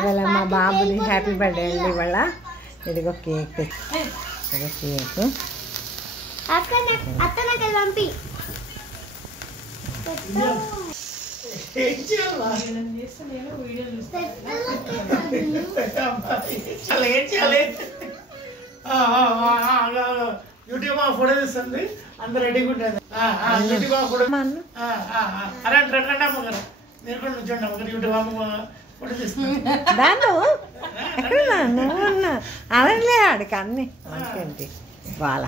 ఇవాళ మా బాబుది హ్యాపీ బర్త్డే అండి. ఇవాళ ఇదిగో కేక్ తెచ్చి కేక్ యూట్యూబ్ ఫోటో తీస్తుంది అందరు రెడీగా ఉంటుంది. యూట్యూబ్ ఫోటో అరే రండి అమ్మగారు మీరు కూడా నుంచోండి అమ్మగారు. యూట్యూబ్ అమ్మ ఫోటో తీస్తుంది. దాను ఎక్కడ నువ్వు ఉన్నా అలాగే ఆడికి అన్ని మనకేంటి వాళ్ళ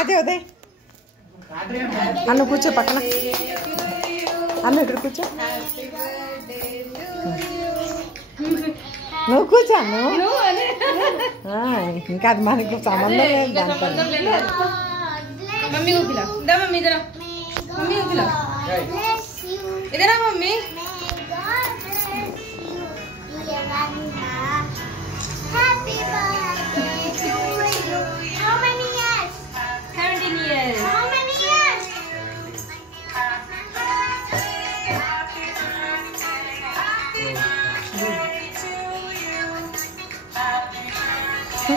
అదే అదే అన్న కూర్చో పక్కన అన్న ఇక్కడ కూర్చో నువ్వు కూర్చోను ఇంకా అది మనకు సంబంధం లేదు దాంతో मम्मी को खिला दे मम्मी इधर मम्मी को खिला इधर आ mummy happy birthday to you how many years 17 years how many years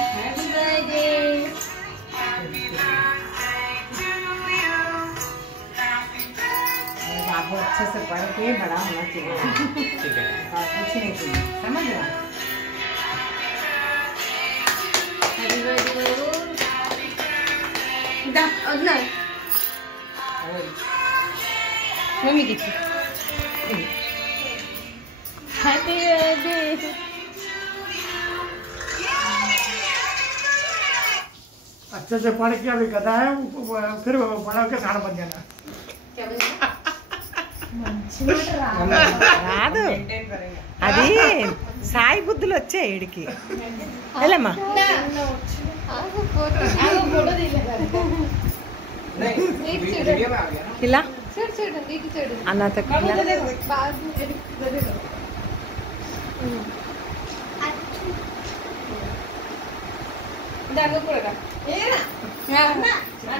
happy birthday आपको अच्छे से पढ़ के बड़ा होना चाहिए। ठीक है और कुछ नहीं चाहिए समझ रहे मम्मी की हैप्पी बर्थडे अच्छे से पढ़ के अभी गधा है फिर पढ़ के साढ़ बन जाना. రాదు అది సాయి బుద్ధులు వచ్చాయి ఇడికి వెళ్ళమ్మా ఇలా అన్నతో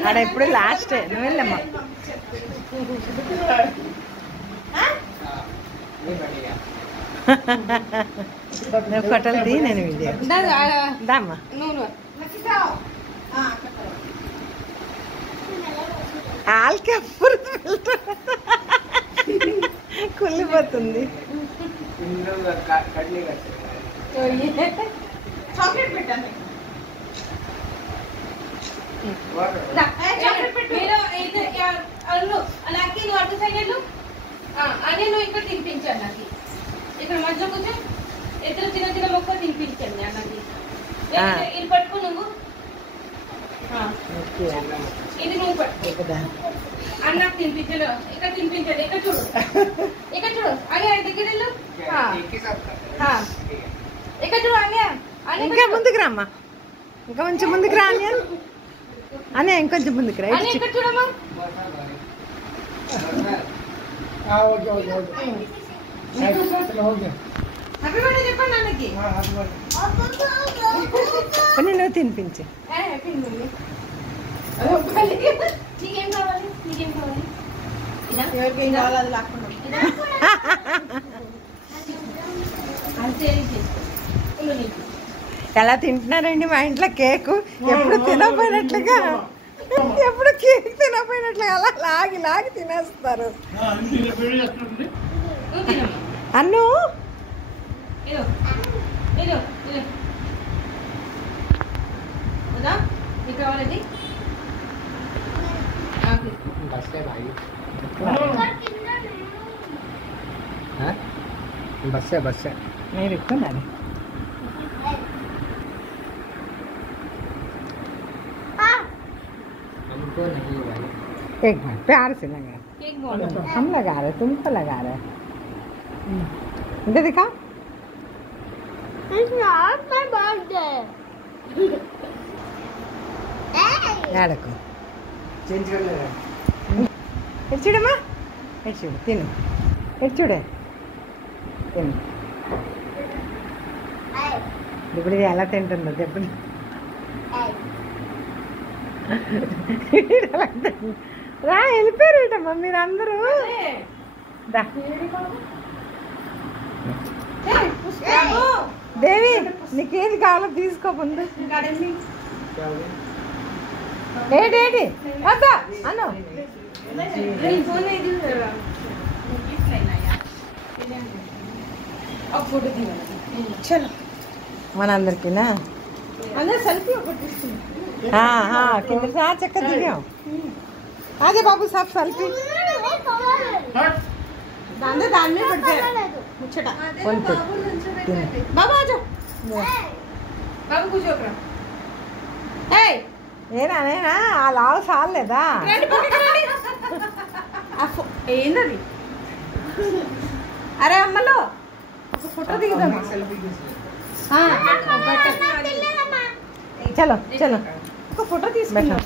ఆడ ఎప్పుడు లాస్ట్ నువ్వు వెళ్ళమ్మా నువ్వు కొట్టలది నేను వీడియో దామ్మా ఆల్కే కుళ్ళిపోతుంది చాక్లెట్ పెట్టండి అలాగే నువ్వు అటు సైడ్ వెళ్ళు అదే నువ్వు ఇక్కడ తినిపించండి నాకు ఇక్కడ మధ్యలో కొంచెం ఇద్దరు చిన్న చిన్న మొక్కలు తినిపించండి అన్నది ఇది పట్టుకో నువ్వు ఇది నువ్వు పట్టుకో అన్నకు తినిపించడు ఇక్కడ తినిపించండి ఇక్కడ చూడు అనే దగ్గర వెళ్ళు ఇక్కడ చూడు అనే ఇంకా ముందుకు రామ్మా ఇంకా కొంచెం ముందుకు రా అనే ఇంకొంచెం ముందుకు రా ఇక్కడ చూడమ్మా చెప్పండి అన్నకి కొన్ని నువ్వు తినిపించు నీకేం కావాలి ఎవరికేం కావాలి అది లాక్కుండా ఎలా తింటున్నారండి మా ఇంట్లో కేకు ఎప్పుడు తినపోయినట్లుగా ఎప్పుడు కేక్ తినపోయినట్లుగా అలా లాగి తినేస్తారు అన్ను కావాలండి బస్ మీరు ఎక్కున్నారు एक बार प्यार से लगा हम लगा रहे तुमको लगा रहे इधर दिखा ఆడకు ఎటు చూడమ్మా ఎటు చూడు తిను ఎటు చూడే తిను ఇప్పుడు ఇది ఎలా తింటుందో దెబ్బలు రా వెళ్ళిపోయారేటమ్మా మీరు అందరూ దా దేవి నీకేది కావాలో తీసుకో ముందు. ఏంటి వద్దా అను చలో మనందరికీనా కింద చక్క దిగాం. అదే బాబు సాబ్ సెల్ఫీ దాని మీద పెడతారు ముచ్చట బాబు బాబు కూర్చోకరా. నేనా నేనా ఆ లావు చాలేదా ఏందది? అరే అమ్మలో ఒక ఫోటో దిగుదాం. చలో చలో ఒక ఫోటో తీసుకుందాం.